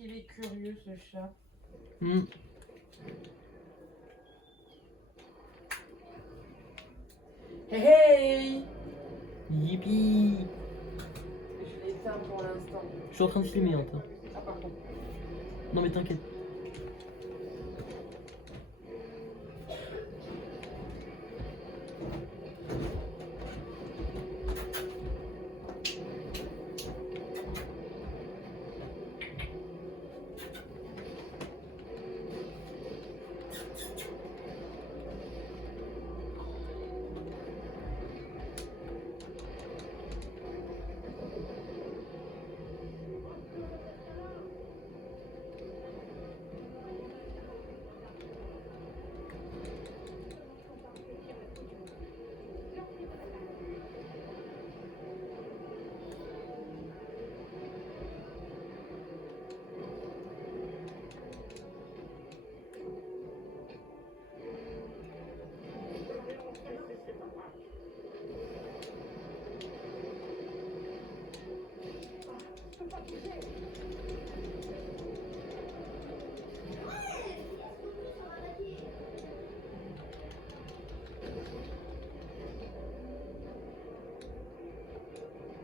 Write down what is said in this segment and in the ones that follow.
qu'il est curieux ce chat. Hmm. Hey hey! Yippee! Je l'éteins pour l'instant. Je suis en train de filmer, hein, toi. Ah pardon. Non mais t'inquiète.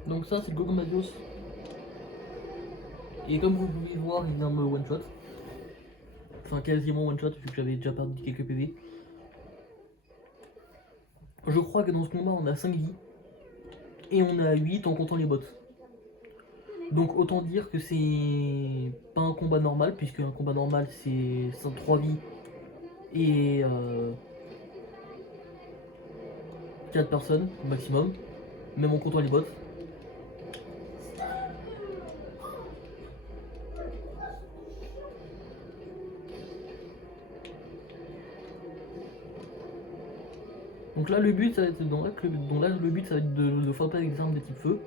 Donc ça c'est le Gogomadios. Et comme vous pouvez voir, il vient me one shot. Enfin quasiment one shot vu que j'avais déjà perdu quelques PV. Je crois que dans ce combat on a 5 vies. Et on a 8 en comptant les bots. Donc autant dire que c'est pas un combat normal, puisque un combat normal c'est 3 vies et 4 personnes au maximum, même en comptant les bots. Donc là le but ça va être le but ça va être de frapper avec des armes de type feu.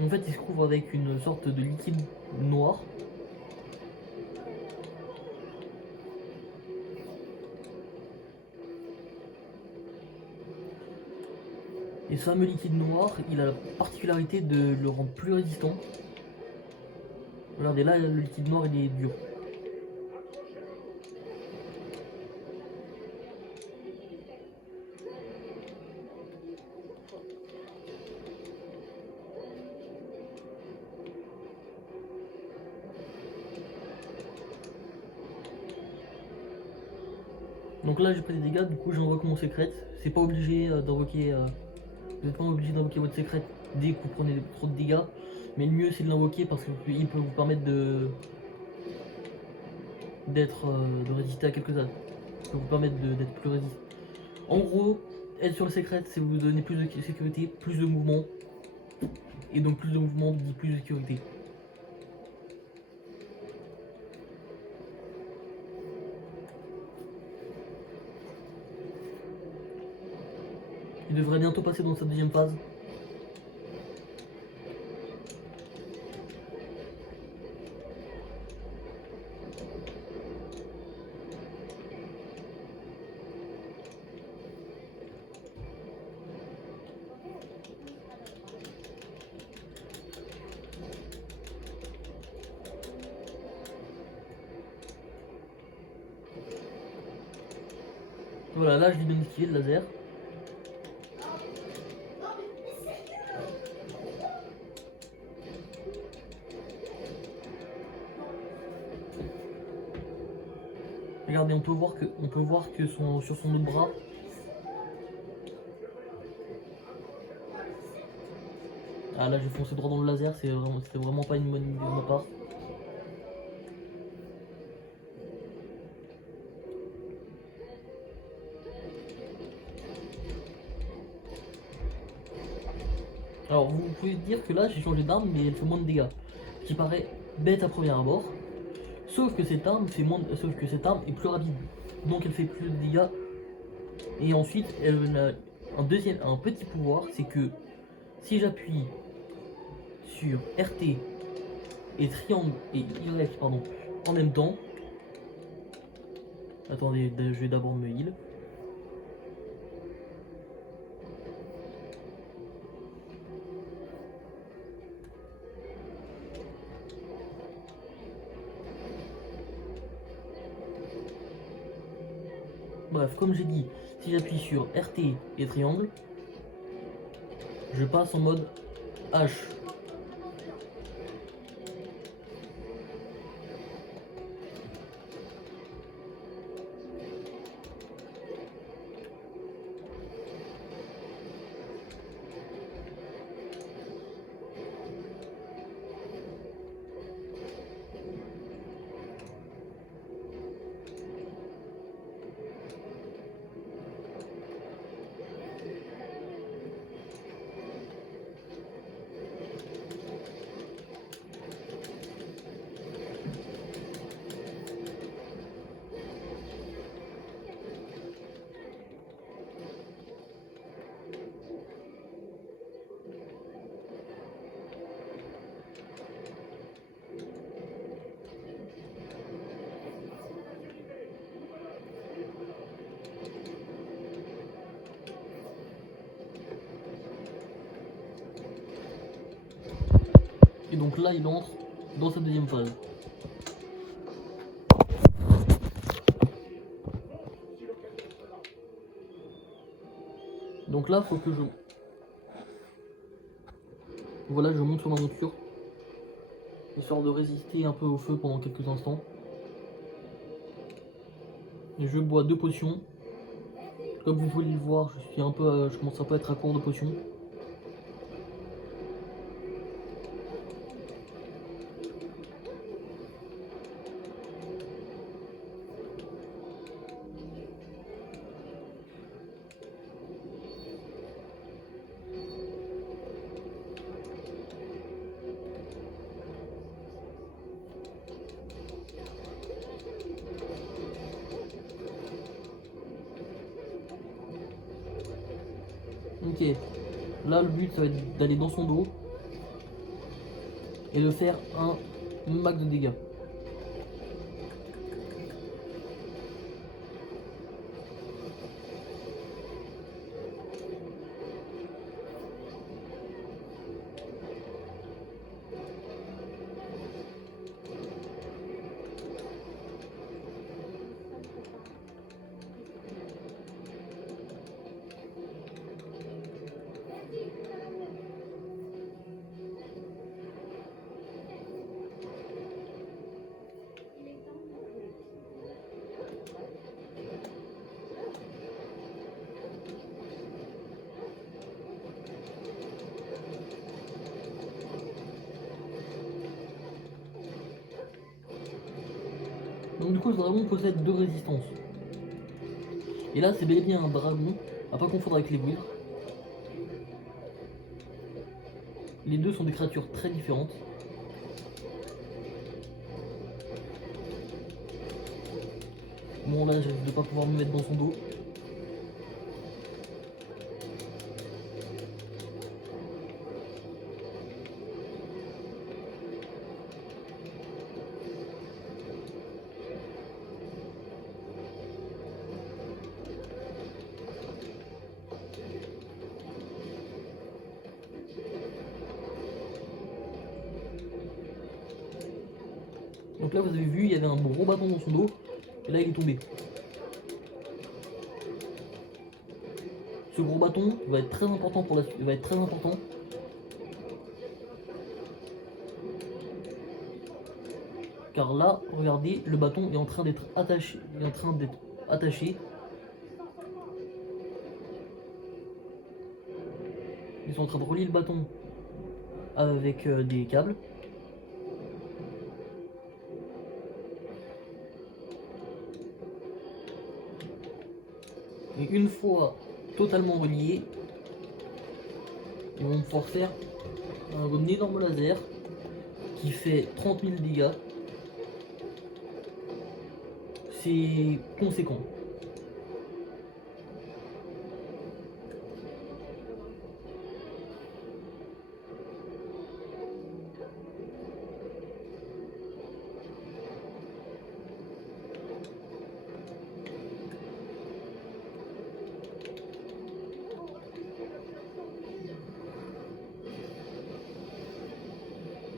En fait il se couvre avec une sorte de liquide noir. Et ce fameux liquide noir, il a la particularité de le rendre plus résistant. Regardez là, le liquide noir il est dur. Donc là j'ai pris des dégâts, du coup j'invoque mon secret. C'est pas obligé d'invoquer. Vous n'êtes pas obligé d'invoquer votre secret dès que vous prenez trop de dégâts. Mais le mieux c'est de l'invoquer parce qu'il peut vous permettre de résister à quelques attaques. Ça peut vous permettre d'être plus résistant. En gros, être sur le secret, c'est vous donner plus de sécurité, plus de mouvement. Et donc plus de mouvement dit plus de sécurité. Il devrait bientôt passer dans sa deuxième phase. Voilà, là je l'ai bien esquivé le laser. Regardez, on peut voir que sur son autre bras. Ah là j'ai foncé droit dans le laser, c'était vraiment pas une bonne idée de ma part. Alors vous pouvez dire que là j'ai changé d'arme mais elle fait moins de dégâts. Ce qui paraît bête à premier abord. Sauf que cette arme est plus rapide. Donc elle fait plus de dégâts. Et ensuite elle a un petit pouvoir, c'est que si j'appuie sur RT et triangle et Y pardon en même temps. Attendez, je vais d'abord me heal. Bref, comme j'ai dit, si j'appuie sur RT et triangle, je passe en mode H. Et donc là, il entre dans sa deuxième phase. Donc là, faut que je... Voilà, je monte sur ma monture. Histoire de résister un peu au feu pendant quelques instants. Et je bois 2 potions. Comme vous pouvez le voir, je commence un peu à être à court de potions. Ok, là le but ça va être d'aller dans son dos et de faire un max de dégâts. Donc du coup le dragon possède 2 résistances. Et là c'est bel et bien un dragon, à pas confondre avec les bouivres. Les deux sont des créatures très différentes. Bon là je vais pas pouvoir me mettre dans son dos. Donc là vous avez vu, il y avait un gros bâton dans son dos, et là il est tombé. Ce gros bâton va être très important pour la suite, va être très important. Car là, regardez, le bâton est en train d'être attaché. Il est en train d'être attaché. Ils sont en train de relier le bâton avec des câbles. Et une fois totalement reliés, ils vont pouvoir faire un énorme laser qui fait 30 000 dégâts. C'est conséquent.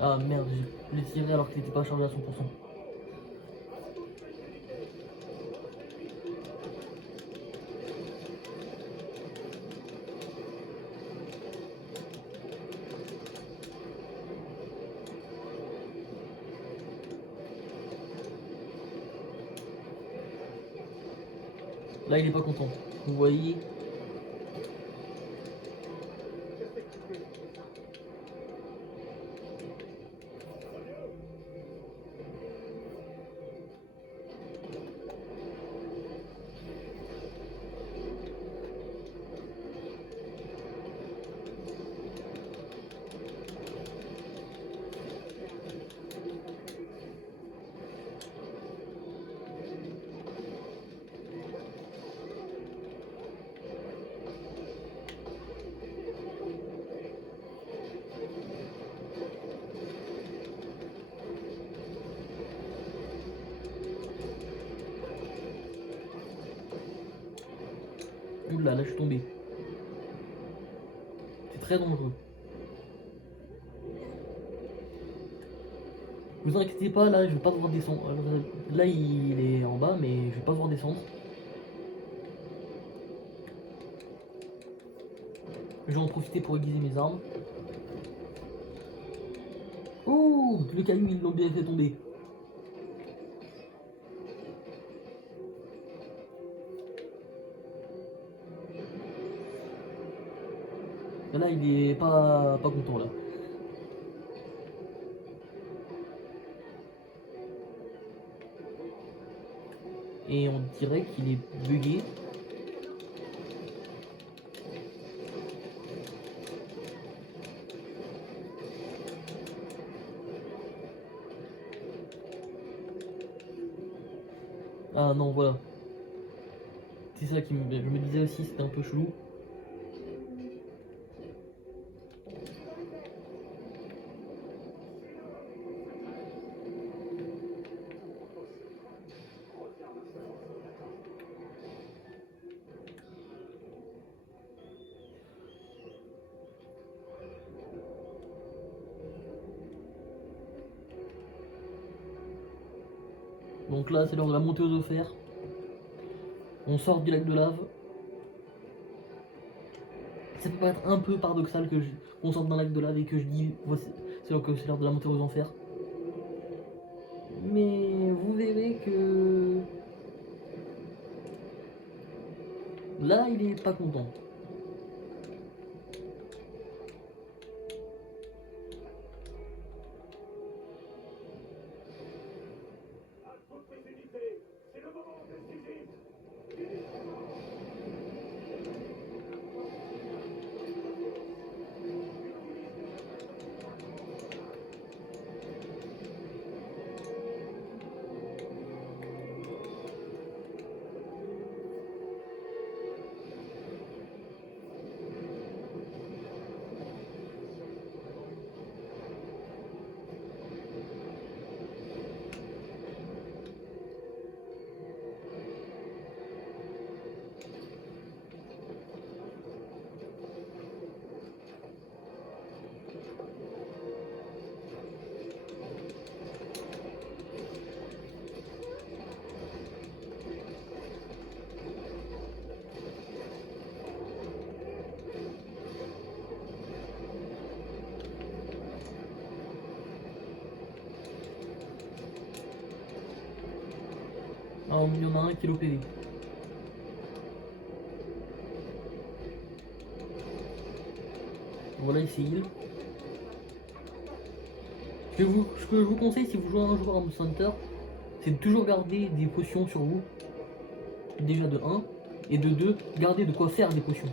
Ah merde, je l'ai tiré alors qu'il n'était pas chargé à 100%. Là, il est pas content. Vous voyez. Oula, là, je suis tombé. C'est très dangereux. Vous inquiétez pas, là, je vais pas devoir descendre. Là, il est en bas, mais je vais pas devoir descendre. Je vais en profiter pour aiguiser mes armes. Oh, le caillou, ils l'ont bien fait tomber. Là, il est pas content, là. Et on dirait qu'il est bugué. Ah non, voilà. C'est ça qui me... Je me disais aussi, c'était un peu chelou. Donc là, c'est l'heure de la montée aux enfers. On sort du lac de lave. Ça peut paraître un peu paradoxal qu'on sorte d'un lac de lave et que je dis c'est l'heure de la montée aux enfers. Mais vous verrez que là, il est pas content. Ah, il y en a un qui est l'OPV. Voilà, ici il. Ce que je vous conseille si vous jouez un joueur à Monster Hunter, c'est de toujours garder des potions sur vous. Déjà de 1. Et de 2, garder de quoi faire des potions.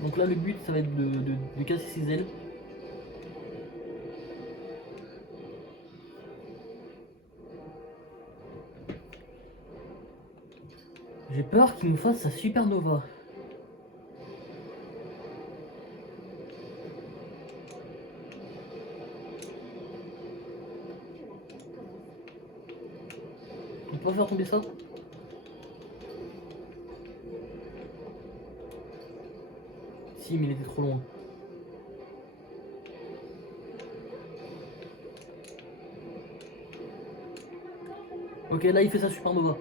Donc là, le but, ça va être de casser ses ailes. J'ai peur qu'il nous fasse sa supernova. On va faire tomber ça. Si, mais il était trop loin. Ok, là il fait sa super nova.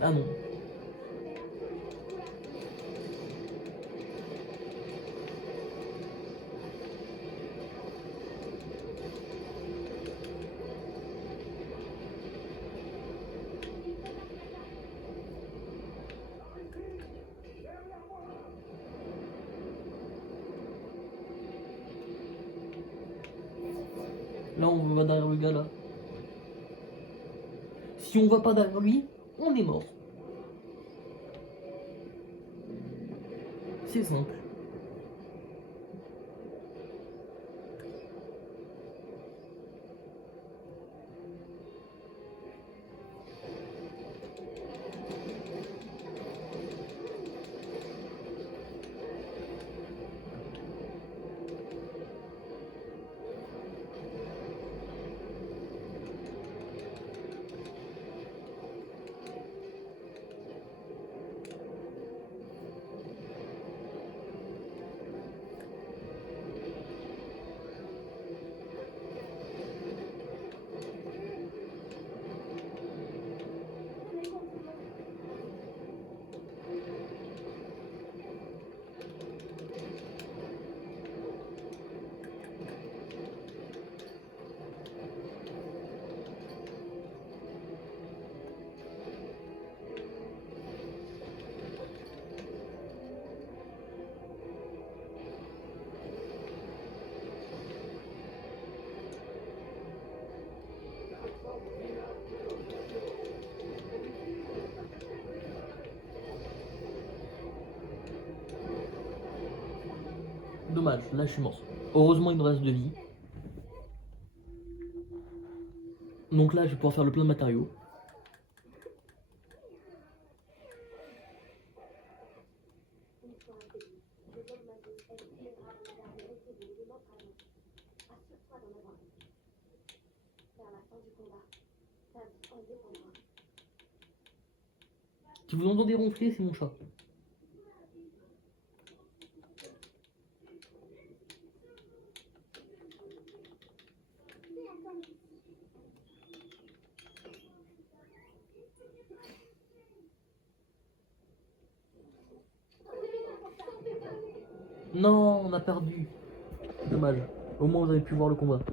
Ah non. Là on va derrière le gars là. Si on va pas derrière lui, on est mort. C'est simple. Dommage, là je suis mort. Heureusement il me reste de vie. Donc là je vais pouvoir faire le plein de matériaux. Si vous entendez ronfler, c'est mon chat. Non, on a perdu. Dommage. Au moins vous avez pu voir le combat.